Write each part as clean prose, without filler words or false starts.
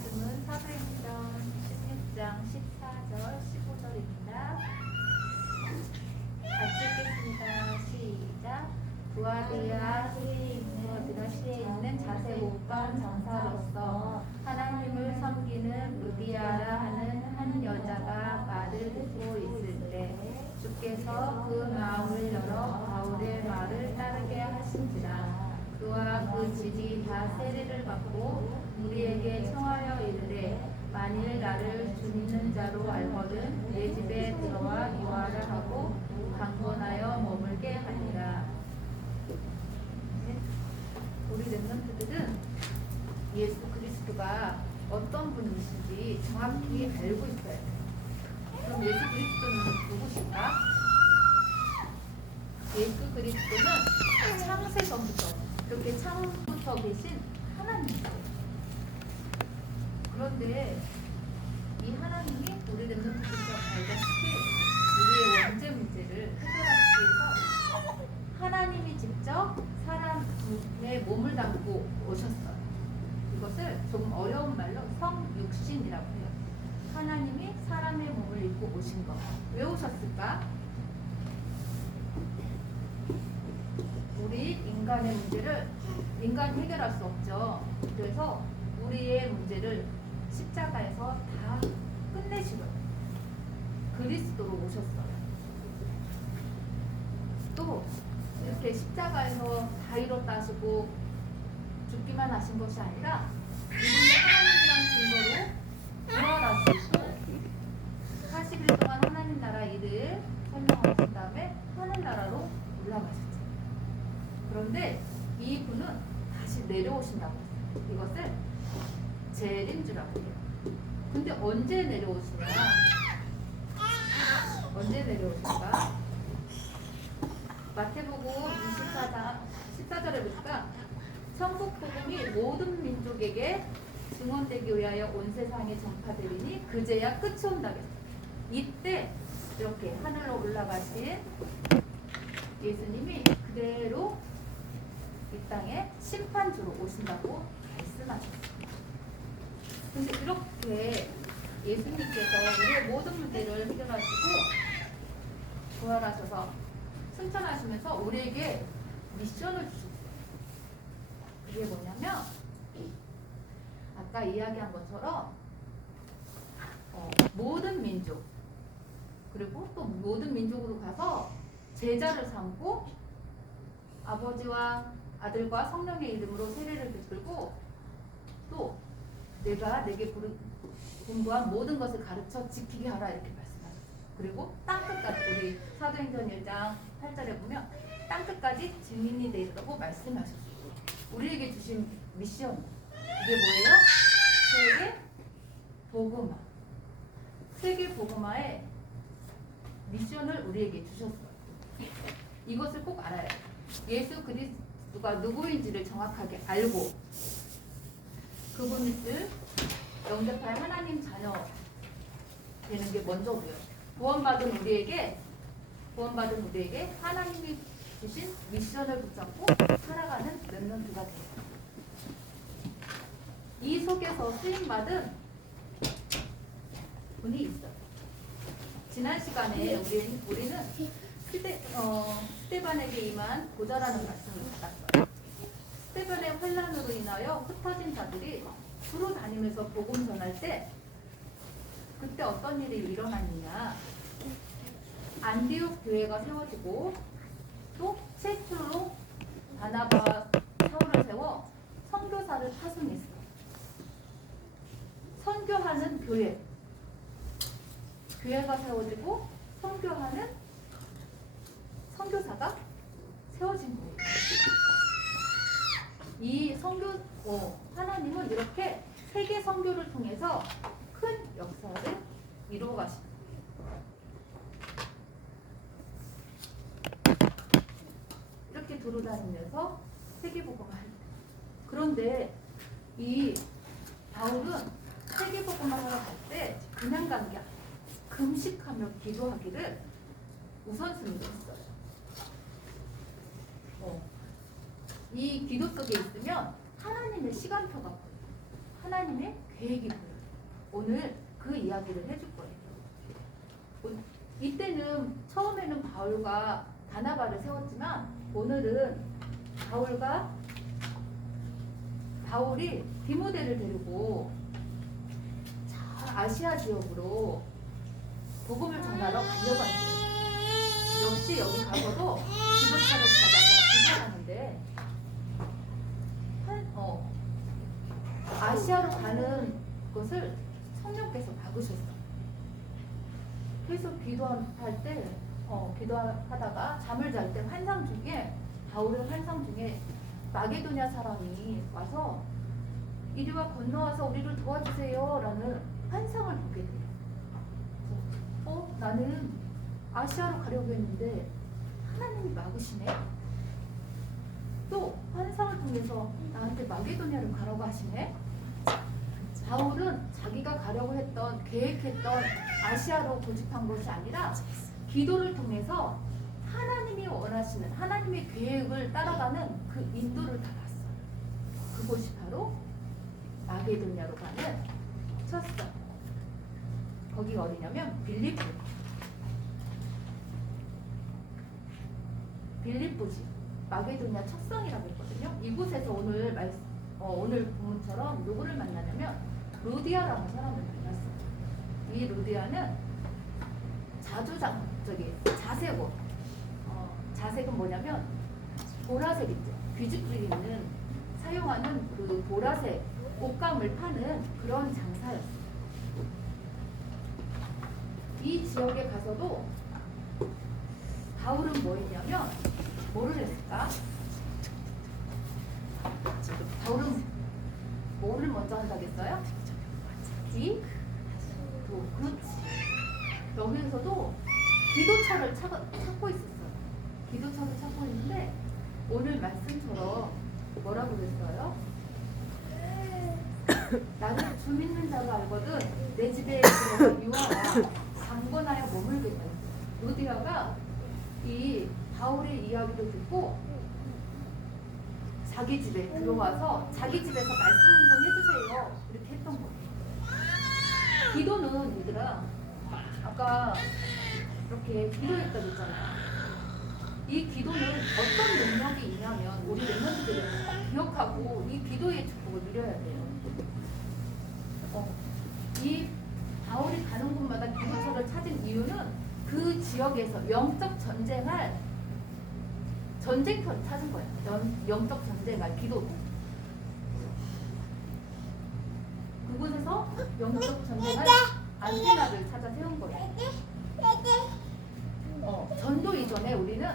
말씀은 사도행전 16장 14절 15절입니다. 같이 읽겠습니다. 시작. 부하드라 시에 있는 자세 못간 장사로서 하나님을 섬기는 루디아라 하는 한 여자가 말을 듣고 있을 때 주께서 그 마음을 열어 바울의 말을 따르게 하신지라. 그와 그 집이 다 세례를 받고 우리에게 청하여 이르되 만일 나를 주 믿는 자로 알거든 내 집에 들어와 유하라 하고 강권하여 머물게 하니라. 우리 랩런트들은 예수 그리스도가 어떤 분이신지 정확히 알고 있어야 돼요. 그럼 예수 그리스도는 누구신가? 예수 그리스도는 창세 전부터 그렇게 창부터 계신 하나님이에요. 그런데 이 하나님이 우리 랩런트들과 알다시피 우리의 원죄 문제를 해결하기 위해서 하나님이 직접 사람의 몸을 담고 오셨어요. 이것을 조금 어려운 말로 성육신이라고 해요. 하나님이 사람의 몸을 입고 오신 것. 왜 오셨을까? 우리 인간의 문제를 인간이 해결할 수 없죠. 그래서 우리의 문제를 십자가에서 다 끝내시거든요. 그리스도로 오셨어요. 또 이렇게 십자가에서 다 이뤘다 하시고 죽기만 하신 것이 아니라 이분이 하나님이란 증거로 부활하시고 40일 동안 하나님 나라 일을 설명하신 다음에 하늘나라로 올라가셨죠. 그런데 이분은 다시 내려오신다고 했어요. 이것을 재림주라고 해요. 근데 언제 내려오시냐? 언제 내려오실까? 마태복음 24장 14절에 보니까 천국 복음이 모든 민족에게 증언되기 위하여 온 세상에 전파되리니 그제야 끝이 온다 그랬어요. 이때 이렇게 하늘로 올라가신 예수님이 그대로 이 땅에 심판주로 오신다고 말씀하셨어요. 근데 이렇게 예수님께서 우리의 모든 문제를 해결하시고 부활하셔서 승천하시면서 우리에게 미션을 주셨어요. 그게 뭐냐면 아까 이야기한 것처럼 모든 민족 그리고 또 모든 민족으로 가서 제자를 삼고 아버지와 아들과 성령의 이름으로 세례를 베풀고 또 내가 내게 공부한 모든 것을 가르쳐 지키게 하라 이렇게 말씀하셨어요. 그리고 땅끝까지 우리 사도행전 1장 8절에 보면 땅끝까지 증인이 되리라고 말씀하셨어요. 우리에게 주신 미션 이게 뭐예요? 세계 복음화. 세계 복음화의 미션을 우리에게 주셨어요. 이것을 꼭 알아야 해요. 예수 그리스도가 누구인지를 정확하게 알고 그분을 영접할 하나님 자녀 되는 게 먼저고요. 구원받은 우리에게 하나님이 주신 미션을 붙잡고 살아가는 랩런트가 돼요. 이 속에서 쓰임받은 분이 있어요. 지난 시간에 우리는 스데반에게 임한 보좌라는 말씀을 받았어요. 스데반의 환난으로 인하여 흩어진 자들이 주로 다니면서 복음 전할 때 그때 어떤 일이 일어났느냐? 안디옥 교회가 세워지고 또 세트로 바나바와 사울을 세워 선교사를 파송했어요. 선교하는 교회가 세워지고 선교하는 선교사가 세워진 거예요. 이 하나님은 이렇게 세계 선교를 통해서 큰 역사를 이루어 가십니다. 이렇게 돌아다니면서 세계복음을 합니다. 그런데 이 바울은 세계복음을 하러 갈 때 그냥 간 게 아니에요. 금식하며 기도하기를 우선순위로 했어요. 이 기도 속에 있으면 하나님의 시간표가 보여요. 하나님의 계획이 보여요. 오늘 그 이야기를 해줄 거예요. 이때는 처음에는 바울과 바나바를 세웠지만 오늘은 바울이 디모데를 데리고 아시아 지역으로 복음을 전하러 가려고 합니다. 역시 여기 가서도 기도차를 찾아서 기도하는데 아시아로 가는 것을 성령께서 막으셨어요. 계속 기도하다가 잠을 잘 때 바울의 환상 중에 마게도냐 사람이 와서 이리와 건너와서 우리를 도와주세요 라는 환상을 보게 돼요. 나는 아시아로 가려고 했는데 하나님이 막으시네. 또 환상을 통해서 나한테 마게도냐를 가라고 하시네. 바울은 자기가 가려고 계획했던 아시아로 고집한 것이 아니라 기도를 통해서 하나님이 원하시는 하나님의 계획을 따라가는 그 인도를 받았어요. 그곳이 바로 마게도냐로 가는 첫 성. 거기가 어디냐면 빌립보지. 마게도냐 첫 성이라고 했거든요. 이곳에서 오늘 본문처럼 누구를 만나냐면 루디아라는 사람을 만났어요. 이 루디아는 자색옷. 자색은 뭐냐면 보라색 있죠. 귀족들이 사용하는 그 보라색 옷감을 파는 그런 장사였어요. 이 지역에 가서도 바울은 뭐 했냐면 뭐를 했을까? 바울은 뭐를 먼저 한다겠어요? 그렇지. 여기에서도 기도처를 찾고 있었어요. 기도처를 찾고 있는데 오늘 말씀처럼 뭐라고 그랬어요? 나는 주 믿는 자가 알거든 내 집에 들어가 유하라 강건하여 머물겠다. 루디아가 이 바울의 이야기를 듣고 자기 집에 들어와서 자기 집에서 말씀 운동 해주세요 이렇게 했던 거예요. 기도는 얘들아 아까 이렇게 기도했다고 했잖아요. 이 기도는 어떤 능력이 있냐면 우리 멤버들은 기억하고 이 기도의 축복을 누려야 돼요. 이 바울이 가는 곳마다 기도처를 찾은 이유는 그 지역에서 영적 전쟁터를 찾은 거예요. 영적 전쟁할 기도. 그곳에서 영적 전쟁할 안테나를 찾아 세운 거예요. 전도 이전에 우리는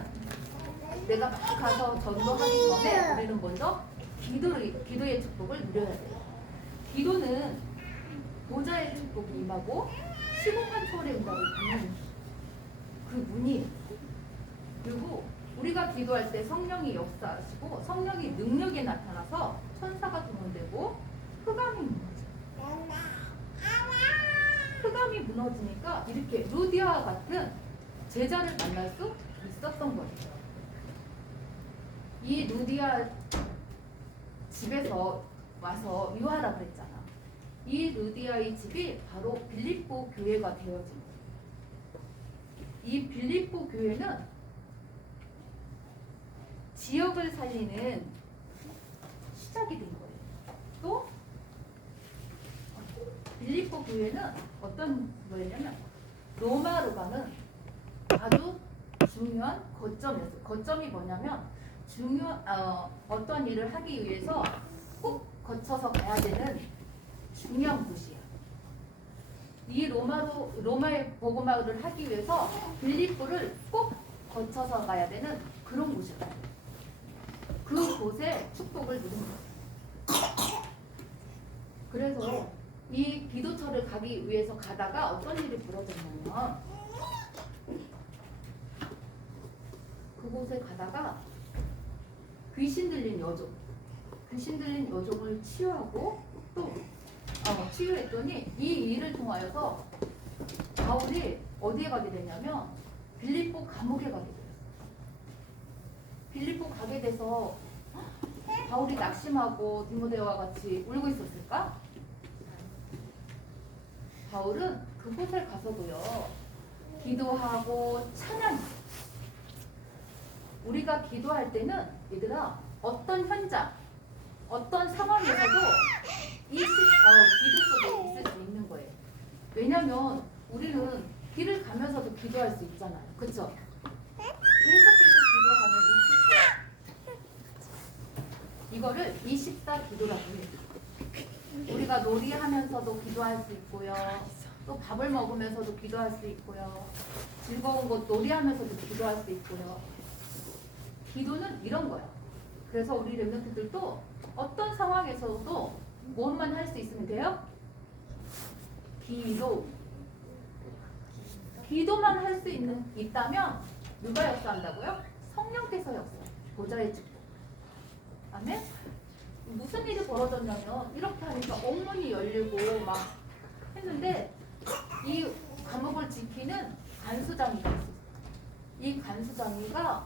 내가 막 가서 전도하기 전에 우리는 먼저 기도의 축복을 누려야 돼요. 기도는 보좌의 축복이 임하고 시공한 초월의 응답을 받는 그 문이. 그리고 우리가 기도할 때 성령이 역사하시고 성령이 능력에 나타나서 천사가 동원되고 흑암이 무너져요. 흑암이 무너지니까 이렇게 루디아와 같은 제자를 만날 수 있었던 거예요. 이 루디아 집에서 와서 유하라 그랬잖아. 이 루디아의 집이 바로 빌립보 교회가 되어진 거예요. 이 빌립보 교회는 지역을 살리는 시작이 된 거예요. 또 빌립보 교회는 어떤 거였냐면 로마로 가는 아주 중요한 거점이었어요. 거점이 뭐냐면 어떤 일을 하기 위해서 꼭 거쳐서 가야 되는 중요한 곳이에요. 이 로마의 복음화를 하기 위해서 빌립보를 꼭 거쳐서 가야 되는 그런 곳이었어요. 그곳에 축복을 누린 거예요. 그래서 이 기도처를 가기 위해서 가다가 어떤 일이 벌어졌냐면 그곳에 가다가 귀신 들린 여종을 치유하고 또 치유했더니 이 일을 통하여서 바울이 어디에 가게 되냐면 빌립보 감옥에 가게 돼요. 빌립보 가게 돼서 바울이 낙심하고 디모데와 같이 울고 있었을까? 바울은 그곳에 가서도요 기도하고 찬양. 우리가 기도할 때는 얘들아 어떤 현장, 어떤 상황에서도 기도 속에 있을 수 있는 거예요. 왜냐면 우리는 길을 가면서도 기도할 수 있잖아요. 그쵸? 계속해서 기도하는 이 이거를 24 기도라고 해요. 우리가 놀이하면서도 기도할 수 있고요. 또 밥을 먹으면서도 기도할 수 있고요. 즐거운 것 놀이하면서도 기도할 수 있고요. 기도는 이런 거예요. 그래서 우리 렘넌트들도 어떤 상황에서도 뭐만 할 수 있으면 돼요? 기도만 할 수 있다면 누가 역사한다고요? 성령께서 역사. 보좌의 축복. 아멘? 무슨 일이 벌어졌냐면 이렇게 하니까 옥문이 열리고 막 했는데 이 감옥을 지키는 간수장이가 있었어요. 이 간수장이가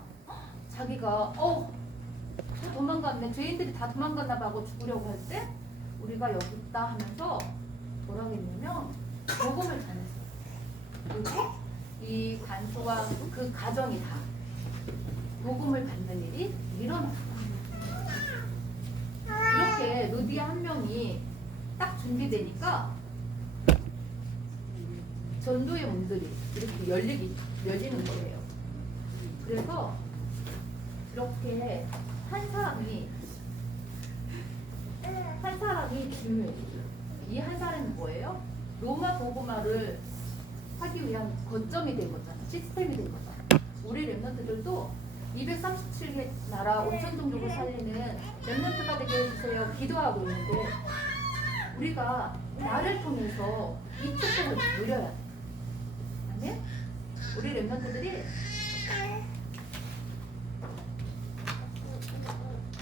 자기가 다 도망갔네. 죄인들이 다 도망갔나 봐 하고 죽으려고 할 때 우리가 여기 있다 하면서 뭐라고 했냐면 복음을 전했어요. 그리고 이 간수와 그 가정이 다 복음을 받는 일이 일어났어요. 이렇게 루디아 한 명이 딱 준비되니까 전도의 문들이 이렇게 열리는 거예요. 그래서 이렇게 한 사람이 중요해요. 이 한 사람이 뭐예요? 로마 복음화를 하기 위한 거점이 된 거잖아. 시스템이 된 거잖아. 우리 렘넌트들도 237개 나라 5천 종족을 살리는 렘넌트가 되게 해주세요. 기도하고 있는데 우리가 나를 통해서 이 축복을 누려야 돼. 아멘? 우리 렘넌트들이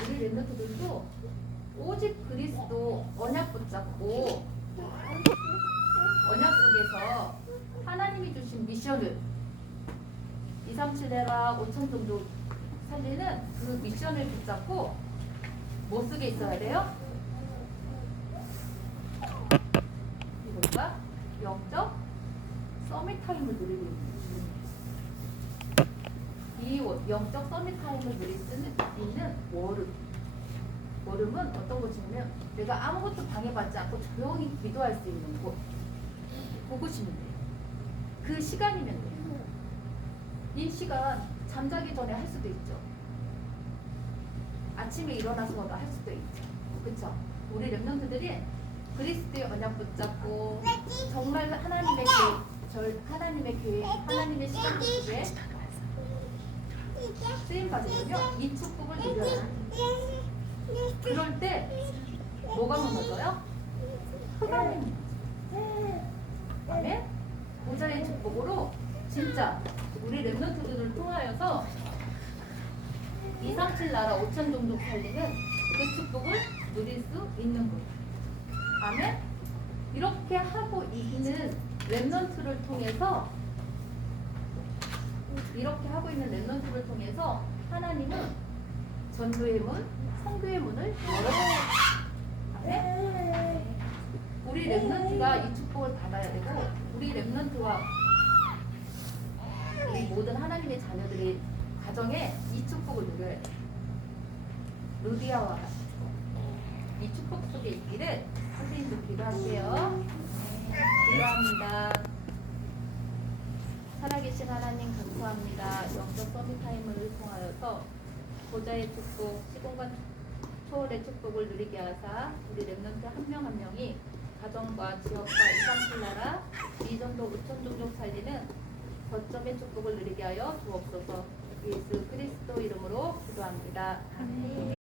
우리 렘넌트들도 오직 그리스도 언약 붙잡고 언약 속에서 하나님이 주신 미션을 237나라 5천 종족 살리는 그 미션을 붙잡고 뭐 속에 있어야 돼요? 이것과 영적 서밋 타임을 누리고 있는 이 영적 서밋 타임을 누릴 수 있는 월음은 어떤 곳이냐면 내가 아무것도 방해받지 않고 조용히 기도할 수 있는 곳. 그곳이면 돼요. 그 시간이면 돼요. 이 시간 잠자기 전에 할 수도 있죠. 아침에 일어나서도 할 수도 있죠. 그렇죠? 우리 렘넌트들이 그리스도의 언약 붙잡고 정말 하나님의 계획, 하나님의 시간 속에 쓰임 받으려면 이 축복을 누려야 해요. 그럴 때 뭐가 무너져요? 하나님. 아멘? 보좌의 축복으로 진짜 우리 렘넌트들을 통하여서 237나라 5천 종족 살리는 그 축복을 누릴 수 있는 거예요. 아멘? 이렇게 하고 있는 렘넌트를 통해서 하나님은 전도의 문, 선교의 문을 열어줘요. 아멘? 우리 렘넌트가 이 축복을 받아야 되고 우리 렘넌트와 우리 모든 하나님의 자녀들이 가정에 이 축복을 누려야 돼요. 루디아와 이 축복 속에 있기를 선생님도 기도할게요. 기도합니다. 살아계신 하나님 감사합니다. 영적 서밋타임을 통하여서 보좌의 축복, 시공간 초월의 축복을 누리게 하사 우리 렘넌트 한 명 한 명이 가정과 지역과 237나라 이정도 5천 종족 살리는 거점의 축복을 누리게 하여 주옵소서. 예수 그리스도 이름으로 기도합니다. 아멘.